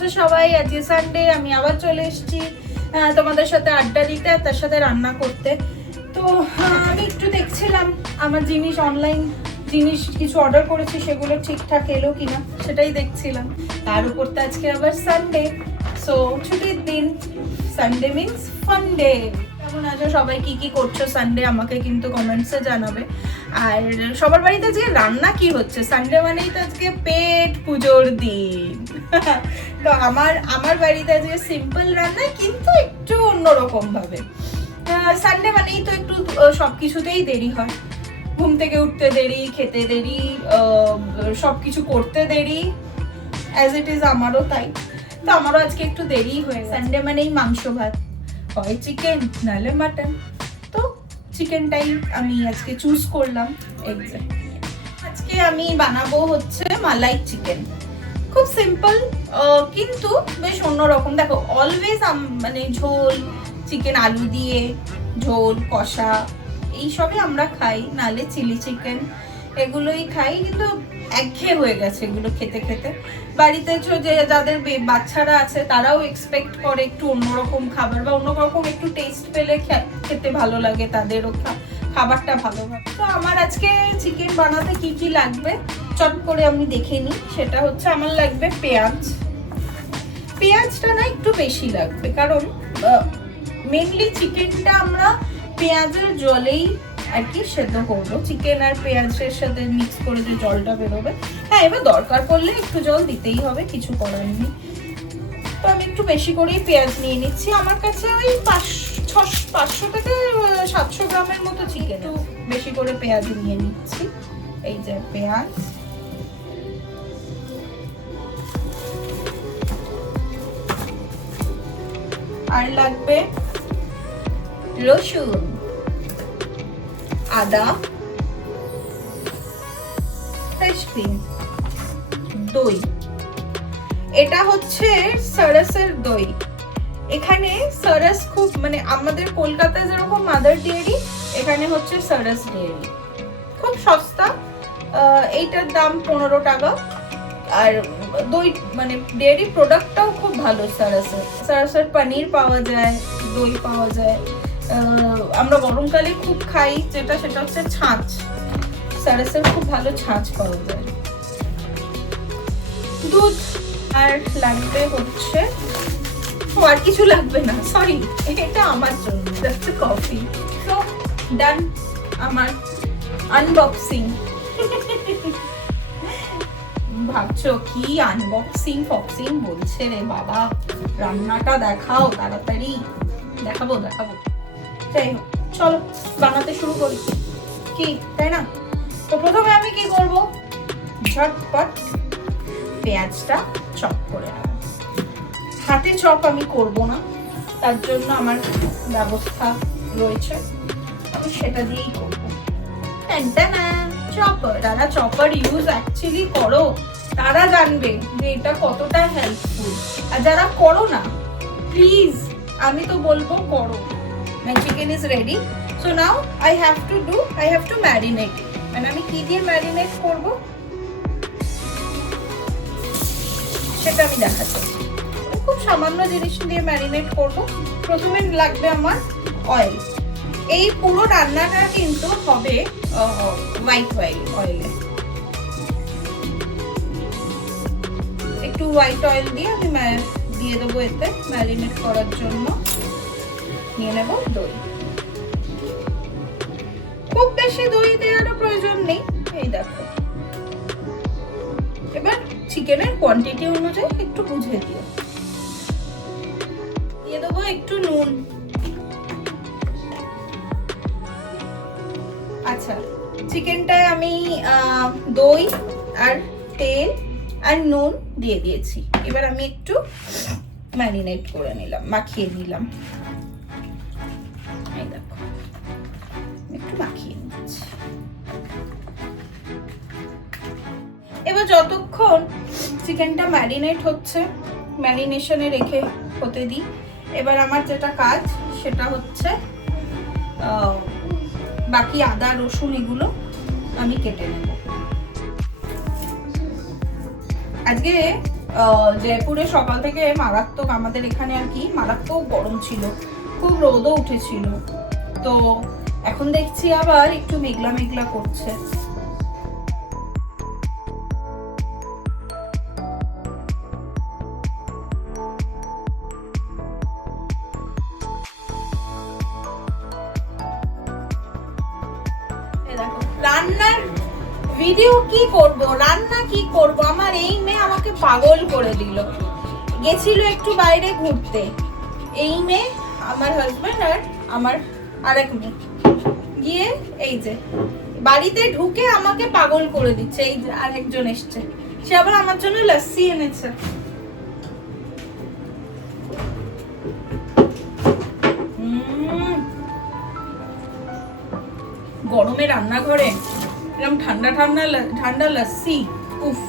আছো সবাই? আজকে সানডে, আমি আবার চলে এসেছি তোমাদের সাথে আড্ডা দিতে আর তার সাথে রান্না করতে। তো আমি একটু দেখছিলাম আমার জিনিস, অনলাইন জিনিস কিছু অর্ডার করেছি, সেগুলো ঠিকঠাক এলো কিনা সেটাই দেখছিলাম। তার উপর তো আজকে আবার সানডে, সো ছুটির দিন। Sunday means fun day. কেমন আছো সবাই? কি কি করছো সানডে আমাকে কিন্তু কমেন্টসে জানাবে। আর সবার বাড়িতে যে রান্না কি হচ্ছে, সানডে মানেই তো আজকে পেট পুজোর দিন। তো আমার বাড়িতে আজকে সিম্পল রান্না, কিন্তু একটু অন্যরকম ভাবে। সানডে মানেই তো একটু সবকিছুতেই দেরি হয়। ঘুম থেকে উঠতে দেরি, খেতে দেরি, সবকিছু করতে দেরি, অ্যাজ ইট ইজ আমারও তাই। তো আমারও আজকে একটু দেরি হয়ে গেছে। সানডে মানেই মাংস ভাত, হয় চিকেন নাহলে মাটন। তো চিকেনটাই আমি আজকে চুজ করলাম। আজকে আমি বানাবো হচ্ছে মালাই চিকেন। খুব সিম্পল, কিন্তু বেশ অন্যরকম। দেখো, অলওয়েজ মানে ঝোল চিকেন, আলু দিয়ে ঝোল কষা এইসবই আমরা খাই, নালে চিলি চিকেন এগুলোই খাই। কিন্তু একঘেয়ে হয়ে গেছে এগুলো খেতে খেতে। বাড়িতে যে যাদের বাচ্চারা আছে তারাও এক্সপেক্ট করে একটু অন্যরকম খাবার, বা অন্যরকম একটু টেস্ট পেলে খেতে ভালো লাগে, তাদেরও খাবারটা ভালো হয়। তো আমার আজকে চিকেন বানাতে কি কি লাগবে চট করে আমি দেখে নিই। সেটা হচ্ছে আমার লাগবে পেঁয়াজটা না একটু বেশি লাগবে, কারণ মেনলি চিকেনটা আমরা পেঁয়াজের জলেই আর কি সেদ্ধ করবো। চিকেন আর পেঁয়াজের সাথে মিক্স করে যে জলটা বেরোবে, হ্যাঁ এবার দরকার পড়লে একটু জল দিতেই হবে, কিছু করার নেই। তো আমি একটু বেশি করেই পেঁয়াজ নিয়ে নিচ্ছি। আমার কাছে ওই 500 থেকে 700 গ্রামের মতো চিকেন, একটু বেশি করে পেঁয়াজ নিয়ে নিচ্ছি। এই যে পেঁয়াজ, আর লাগবে রসুন, আদা, ফ্রেশ ক্রিম, দই। এটা হচ্ছে সারাসের দই। এখানে সারাস খুব, মানে আমাদের কলকাতায় যেরকম মাদার ডেয়ারি, এখানে হচ্ছে সারাস ডেয়ারি, খুব সস্তা। এইটার দাম 15 টাকা। আর দই মানে ডেয়ারি প্রোডাক্টটাও খুব ভালো। সারাসের পনির পাওয়া যায়, দই পাওয়া যায়। আমরা গরমকালে খুব খাই সেটা হচ্ছে ছাঁচ। সারাসের খুব ভালো ছাঁচ পাওয়া যায়। দুধ, আর লাগবে হচ্ছে, আর কিছু লাগবে না, সরি এটা আমার জন্য জাস্ট কফি। তো ডান আমার আনবক্সিং। ভাবছো কি আনবক্সিং ফক্সিং বলছে রে বাবা, রান্নাটা দেখাও তাড়াতাড়ি। দেখাবো। যাই হোক, চলো বানাতে শুরু করি, কি তাই না? তো প্রথমে আমি কি করব, ঝটপট পেঁয়াজটা চপ করে নেব। হাতে চপ আমি করব না, তার জন্য আমার ব্যবস্থা রয়েছে, আমি সেটা দিয়েই করবো। চপার, যারা চপার ইউজ অ্যাকচুয়ালি করো তারা জানবে যে এটা কতটা হেল্পফুল। আর যারা করো না, প্লিজ আমি তো বলবো করো। My chicken is ready. So now I have to marinate it. মানে আমি কি দিয়ে ম্যারিনেট করব সেটা আমি দেখাচ্ছি। খুব সামান্য জিনিস দিয়ে ম্যারিনেট করব। প্রথমে লাগবে আমার অয়েল। এই পুরো রান্নাটা কিন্তু হবে হোয়াইট অয়েলে। একটু হোয়াইট অয়েল দিয়ে আমি দিয়ে দেবো এতে ম্যারিনেট করার জন্য। নিয়ে নেব দই। খুব বেশি দই দেওয়ারও প্রয়োজন নেই, এই দেখো। এবার চিকেনের কোয়ান্টিটি অনুযায়ী একটু বুঝে দিও। দিয়ে দেবো একটু নুন। আচ্ছা, চিকেনটায় আমি দই আর তেল আর নুন দিয়ে দিয়েছি। এবার আমি একটু ম্যারিনেট করে নিলাম, মাখিয়ে নিলাম। এই দেখো, একটু মাখিয়ে নিচ্ছি। এবার যতক্ষণ চিকেনটা ম্যারিনেট হচ্ছে, ম্যারিনেশনে রেখে হতে দিই। এবার আমার যেটা কাজ সেটা হচ্ছে বাকি আদা রসুন এগুলো আমি কেটে নেব। আজকে জয়পুরে সকাল থেকে মারাত্মক, আমাদের এখানে আর কি মারাত্মক গরম ছিল, খুব রোদও উঠেছিল। তো এখন দেখছি আবার একটু মেঘলা মেঘলা করছে। রান্নার ভিডিও কি করব, রান্না কি করব, আমার এই মেয়ে আমাকে পাগল করে দিল। গেছিল একটু বাইরে ঘুরতে এই মেয়ে, আমার হাজবেন্ড আর আমার আরেক মেয়ে গিয়ে এই যে বাড়িতে ঢুকে আমাকে পাগল করে দিচ্ছে। এই যে আরেকজন এসছে, সে আবার আমার জন্য লস্যি এনেছে। গরমে রান্নাঘরে এরকম ঠান্ডা ঠান্ডা ঠান্ডা লস্যি, উফ।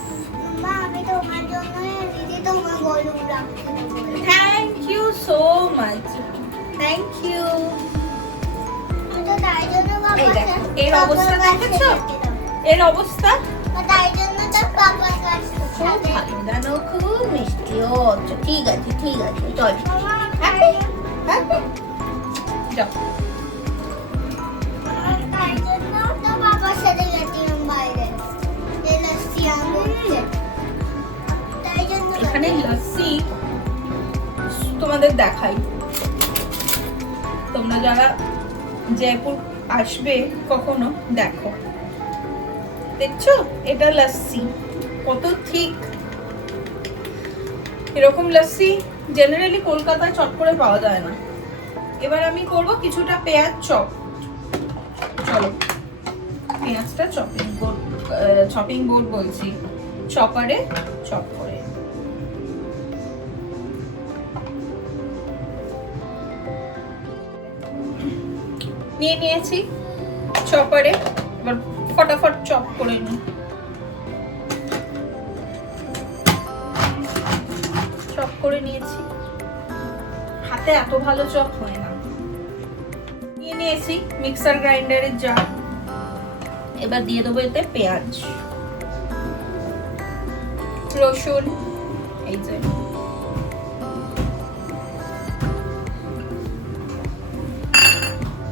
Thank you so much, thank you. এর অবস্থা দেখেছো, এর অবস্থা খুব মিষ্টি। ও ঠিক আছে ঠিক আছে, চল যাও। এখানে লস্যি তোমাদের দেখাই, তোমরা যারা জয়পুর আসবে কখনো দেখো, দেখছো এটা লস্যি কত ঠিক। এরকম লস্যি জেনারেলি কলকাতায় চট করে পাওয়া যায় না। এবার আমি করব কিছুটা পেঁয়াজ চপ। চলো পেঁয়াজটা চপিং বোর্ড বলছি, চপারে চপ করে নিয়ে নিয়েছি চপারে। এবার ফটাফট চপ করে নিই। চপ করে নিয়েছি, হাতে এত ভালো চপ হয় না। নিয়ে নিয়েছি মিক্সার গ্রাইন্ডারের জার। এবার দিয়ে দেবো এতে পেঁয়াজ, রসুন, এই যে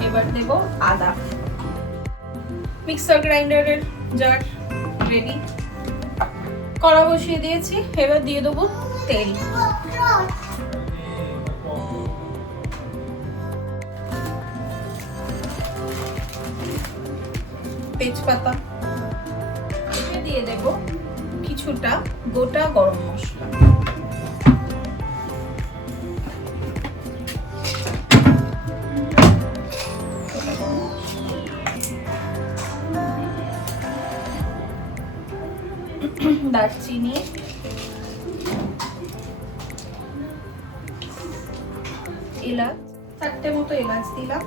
এবার দেব আদা। মিক্সার গ্রাইন্ডারের জার রেডি, কড়া বসিয়ে দিয়েছি। এবার দিয়ে দেবো তেল, তেজপাতা, দিয়ে দেব কিছুটা গোটা গরম মশলা, দারচিনি, এলাচ, 4টে মতো এলাচ দিলাম,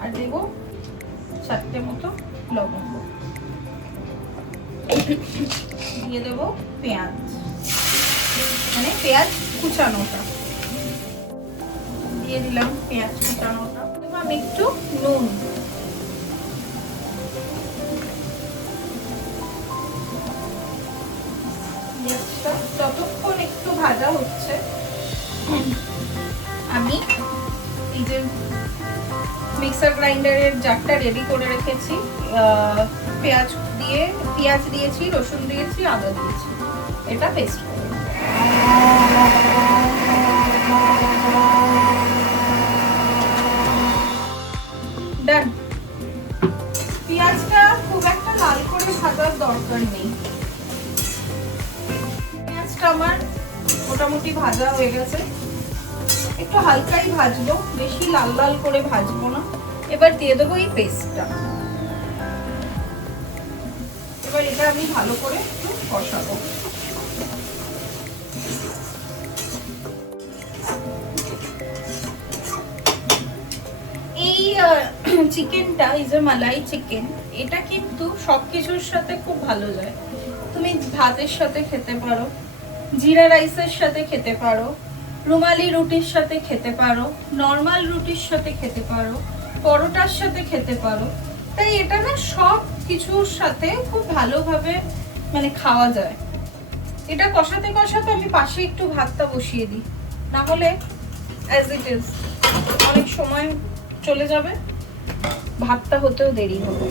আর দেব 4টে মতো লবঙ্গ, দিয়ে দেব পেঁয়াজ, মানে পেঁয়াজ কুচানোটা দিয়ে দিলাম, পেঁয়াজ কুচানোটা। আমি একটু নুন, যতক্ষণ একটু ভাজা হচ্ছে আমি এই যে মিক্সার গ্রাইন্ডারের জারটা রেডি করে রেখেছি। পেঁয়াজ দিয়েছি, রসুন দিয়েছি, আদা দিয়েছি, এটা পেস্ট করে ডান। পেঁয়াজটা খুব একটা লাল করে ভাজার দরকার নেই, পেঁয়াজটা আমার মোটামুটি ভাজা হয়ে গেছে। একটু হালকাই ভাজবো, বেশি লাল লাল করে ভাজবো না। এবার দিয়ে দেবো এই পেস্টটা। এবার এটা আমি ভালো করে একটু কষাবো। এই চিকেনটা, এই যে মালাই চিকেন, এটা কিন্তু সবকিছুর সাথে খুব ভালো যায়। তুমি ভাতের সাথে খেতে পারো, জিরা রাইসের সাথে খেতে পারো, রুমালি রুটির সাথে খেতে পারো, নর্মাল রুটির সাথে খেতে পারো, পরোটার সাথে খেতে পারো। তাই এটা না সব কিছুর সাথে খুব ভালোভাবে মানে খাওয়া যায়। এটা কষাতে কষাতে আমি পাশে একটু ভাতটা বসিয়ে দিই, না হলে অ্যাজ ইট ইজ অনেক সময় চলে যাবে, ভাতটা হতেও দেরি হবে।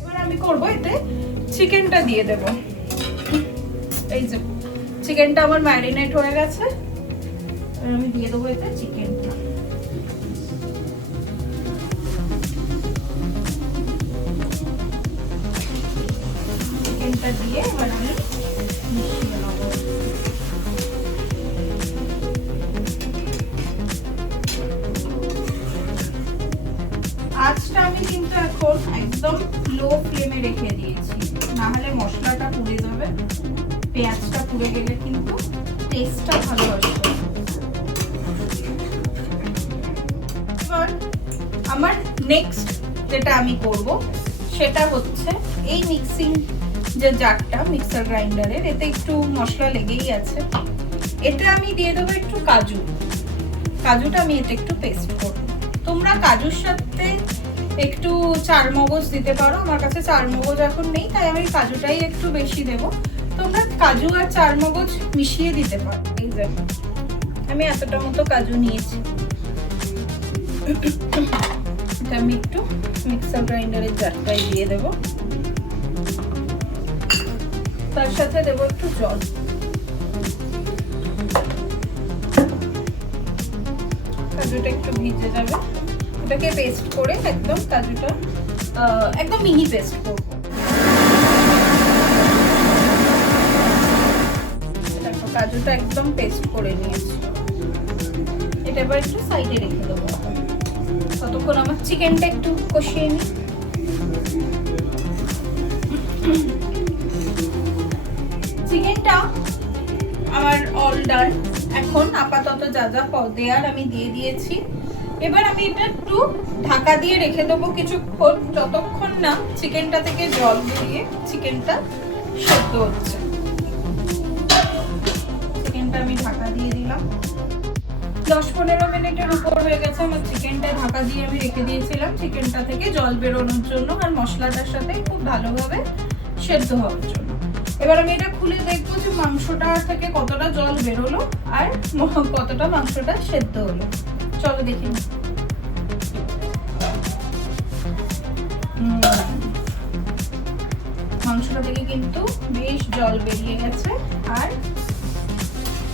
এবার আমি করবো এতে চিকেনটা দিয়ে দেব। এই যে চিকেনটা আমার ম্যারিনেট হয়ে গেছে, আমি দিয়ে দেবো এতে চিকেনটা। চিকেনটা দিয়ে এবার আমি মিশিয়ে নেব। আঁচটা আমি কিন্তু এখন একদম লো ফ্লেমে রেখে দিয়েছি, না হলে মশলাটা পুড়ে যাবে, পেঁয়াজটা পুড়ে গেলে কিন্তু টেস্টটা ভালো আসবে। এবার আমার নেক্সট যেটা আমি করব সেটা হচ্ছে এই মিক্সিং যে জারটা মিক্সার গ্রাইন্ডারের, এতে একটু মশলা লেগেই আছে, এতে আমি দিয়ে দেবো একটু কাজু। কাজুটা আমি এতে একটু পেস্ট করব। তোমরা কাজুর সাথে একটু চারমগজ দিতে পারো, আমার কাছে চারমগজ এখন নেই তাই আমি কাজুটাই একটু বেশি দেব। তোমরা কাজু আর চারমগজ মিশিয়ে দিতে পারো। এই যে আমি এতটা মতো কাজু নিয়েছি, এটা আমি একটু মিক্সার গ্রাইন্ডারের জারটায় দিয়ে দেব। তার সাথে দেব একটু জল। কাজুটা একটু ভিজে যাবে, এটাকে পেস্ট করে একদম কাজুটা একদম মিহি পেস্ট করব। দেখো কাজুটা একদম পেস্ট করে নিয়েছি, এটা এবার একটু সাইডে রেখে দেবো। ততক্ষণ আমার চিকেনটা একটু কষিয়ে নিই। চিকেনটা আমার অল ডান। এখন আপাতত যা যা দেয়ার আমি দিয়ে দিয়েছি। এবার আমি এটা একটু ঢাকা দিয়ে রেখে দেবো কিছুক্ষণ, যতক্ষণ না চিকেনটা থেকে জল বেরিয়ে চিকেনটা সেদ্ধ হচ্ছে। চিকেনটা আমি ঢাকা দিয়ে দিলাম। 10-15 মিনিটের উপর হয়ে গেছে আমার চিকেনটা ঢাকা দিয়ে আমি রেখে দিয়েছিলাম চিকেনটা থেকে জল বেরোনোর জন্য আর মশলাটার সাথে খুব ভালোভাবে সেদ্ধ হওয়ার জন্য। এবার আমি এটা খুলে দেখবো যে মাংসটা থেকে কতটা জল বেরোলো আর কতটা মাংসটা সেদ্ধ হলো। চলো দেখি। মাংসটা থেকে কিন্তু বেশ জল বেরিয়ে গেছে আর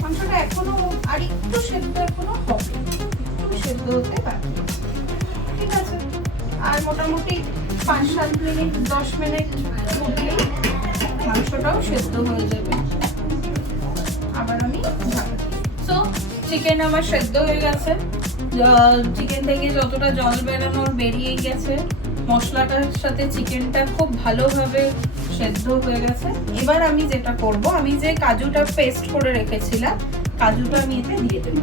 মাংসটা এখনো আর একটু সেদ্ধ এখনো হবে, একটু সেদ্ধ হতে বাকি। ঠিক আছে, আর মোটামুটি 5-7 মিনিট 10 মিনিট ফুটলেই মাংসটাও সেদ্ধ হয়ে যাবে। আবার আমি সো চিকেন আমার সেদ্ধ হয়ে গেছে, চিকেন থেকে যতটা জল বেরানোর বেরিয়ে গেছে, মশলাটার সাথে চিকেনটা খুব ভালোভাবে সেদ্ধ হয়ে গেছে। এবার আমি যেটা করব, আমি যে কাজুটা পেস্ট করে রেখেছিলাম কাজুটা আমি এতে দিয়ে দেব।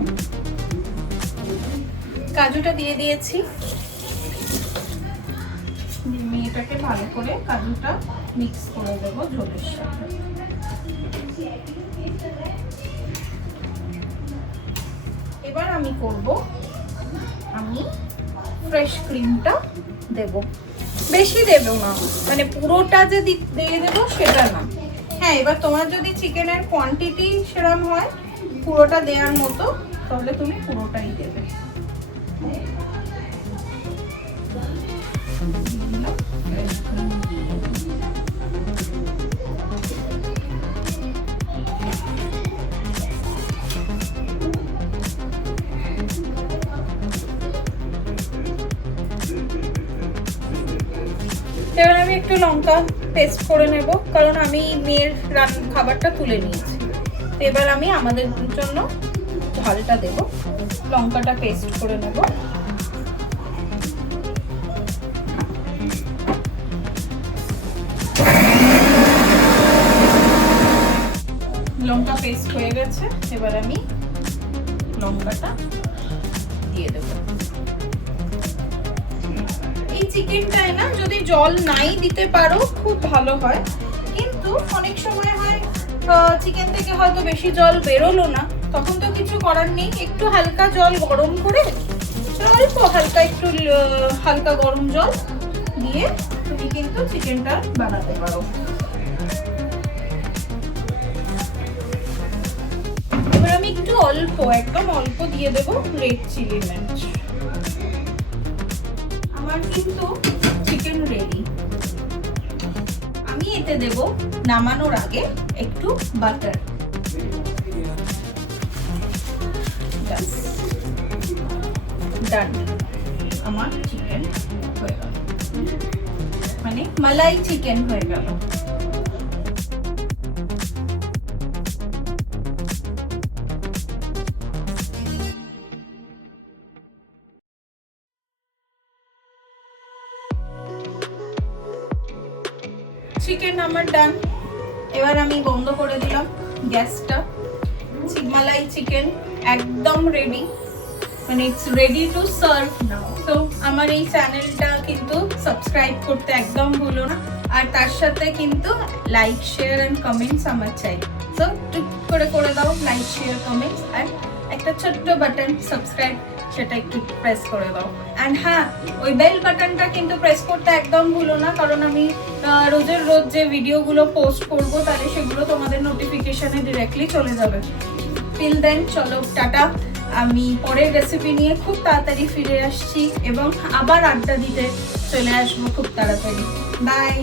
কাজুটা দিয়ে দিয়েছি, আমি এটাকে ভালো করে কাজুটা মিক্স করে দেবো ঝোলের সাথে। এবার আমি করব, আমি ফ্রেশ ক্রিমটা দেব, বেশি দেব না, মানে পুরোটা যে দিয়ে দেবো সেটা না। হ্যাঁ, এবার তোমার যদি চিকেনের কোয়ান্টিটি সেরকম হয় পুরোটা দেওয়ার মতো তাহলে তুমি পুরোটাই দেবে। এবার আমি একটু লঙ্কা পেস্ট করে নেব, কারণ আমি মেয়ের খাবারটা তুলে নিয়েছি। এবার আমি আমাদের জন্য ঝালটা দেব, লঙ্কাটা পেস্ট করে নেব। লঙ্কা পেস্ট হয়ে গেছে, এবার আমি লঙ্কাটা দিয়ে দেব। এই চিকেনটায় না যদি জল নাই দিতে পারো খুব ভালো হয়, কিন্তু অনেক সময় হয় চিকেন থেকে হয়তো বেশি জল বেরোলো না, তখন তো কিছু করার নেই, একটু হালকা জল গরম করে অল্প হালকা একটু হালকা গরম জল দিয়ে তুমি কিন্তু চিকেনটা বানাতে পারো। একটু অল্প, একদম অল্প দিয়ে দেবো রেড চিলি মির্চ। আমার কিন্তু চিকেন রেডি। আমি এতে দেব নামানোর আগে একটু বাটার। ডান, আমার চিকেন হয়ে গেল, মানে মালাই চিকেন হয়ে গেল। চিকেন আমার ডান। এবার আমি বন্ধ করে দিলাম গ্যাসটা। মালাই চিকেন একদম রেডি, মানে ইটস রেডি টু সার্ভ নাও। তো আমার এই চ্যানেলটা কিন্তু সাবস্ক্রাইব করতে একদম ভুলো না, আর তার সাথে কিন্তু লাইক শেয়ার এন্ড কমেন্টস আমার চাই। তো টুক করে দাও লাইক শেয়ার কমেন্টস, আর একটা ছোট্ট বাটন সাবস্ক্রাইব, সেটা একটু প্রেস করে দাও। অ্যান্ড হ্যাঁ, ওই বেল বাটনটা কিন্তু প্রেস করতে একদম ভুলো না, কারণ আমি রোজের রোজ যে ভিডিওগুলো পোস্ট করব তাহলে সেগুলো তোমাদের নোটিফিকেশনে ডিরেক্টলি চলে যাবে। টিল দেন চলো টাটা। আমি পরের রেসিপি নিয়ে খুব তাড়াতাড়ি ফিরে আসছি এবং আবার আড্ডা দিতে চলে আসবো খুব তাড়াতাড়ি। বাই।